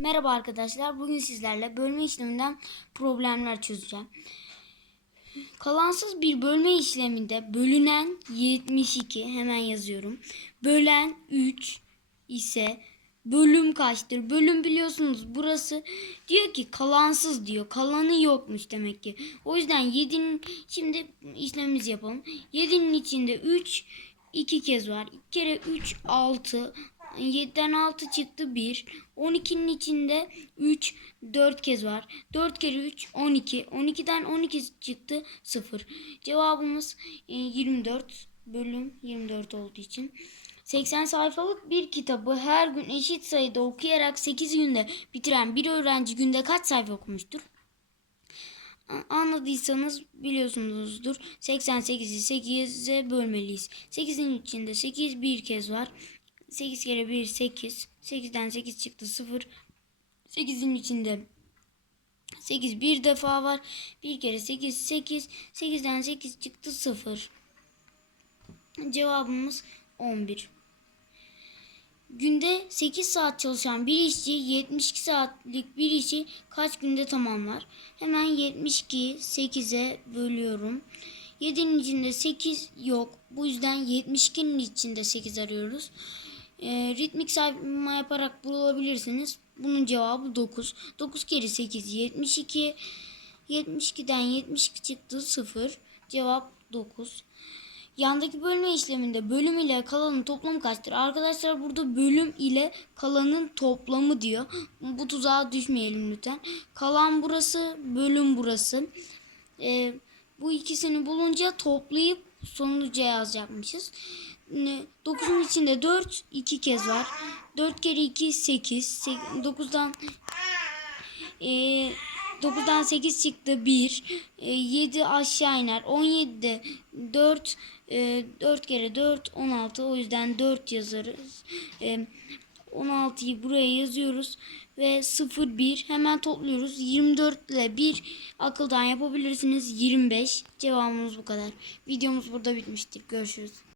Merhaba arkadaşlar. Bugün sizlerle bölme işleminden problemler çözeceğim. Kalansız bir bölme işleminde bölünen 72 hemen yazıyorum. Bölen 3 ise bölüm kaçtır? Bölüm biliyorsunuz burası diyor ki kalansız diyor. Kalanı yokmuş demek ki. O yüzden 7'nin şimdi işlemimizi yapalım. 7'nin içinde 3 2 kez var. 2 kere 3 6 7'den 6 çıktı 1. 12'nin içinde 3 4 kez var. 4 kere 3 12. 12'den 12 çıktı 0. Cevabımız e, 24 bölüm 24 olduğu için. 80 sayfalık bir kitabı her gün eşit sayıda okuyarak 8 günde bitiren bir öğrenci günde kaç sayfa okumuştur? Anladıysanız biliyorsunuzdur. 88'i 8'e bölmeliyiz. 8'in içinde 8 bir kez var. 8 kere 1 8. 8'den 8 çıktı 0. 8'in içinde 8 bir defa var. Bir kere 8 8. 8'den 8 çıktı 0. Cevabımız 11. Günde 8 saat çalışan bir işçi 72 saatlik bir işi kaç günde tamamlar? Hemen 72 8'e bölüyorum. 7'nin içinde 8 yok. Bu yüzden 72'nin içinde 8 arıyoruz. Ee, ritmik sayma yaparak bulabilirsiniz. Bunun cevabı 9. 9 kere 8 72. 72'den 72 çıktı 0. Cevap 9. Yandaki bölme işleminde bölüm ile kalanın toplamı kaçtır? Arkadaşlar burada bölüm ile kalanın toplamı diyor. Bu tuzağa düşmeyelim lütfen. Kalan burası, bölüm burası. Ee, bu ikisini bulunca toplayıp sonuca yazacakmışız. 9'un içinde 4 iki kez var. 4 kere 2 8. 9'dan e, 9'dan 8 çıktı 1. E, 7 aşağı iner. 17'de 4 e, 4 kere 4 16. O yüzden 4 yazarız. E, 16'yı buraya yazıyoruz ve 0 1 hemen topluyoruz. 24 ile 1 akıldan yapabilirsiniz. 25. Cevabımız bu kadar. Videomuz burada bitmiştir. Görüşürüz.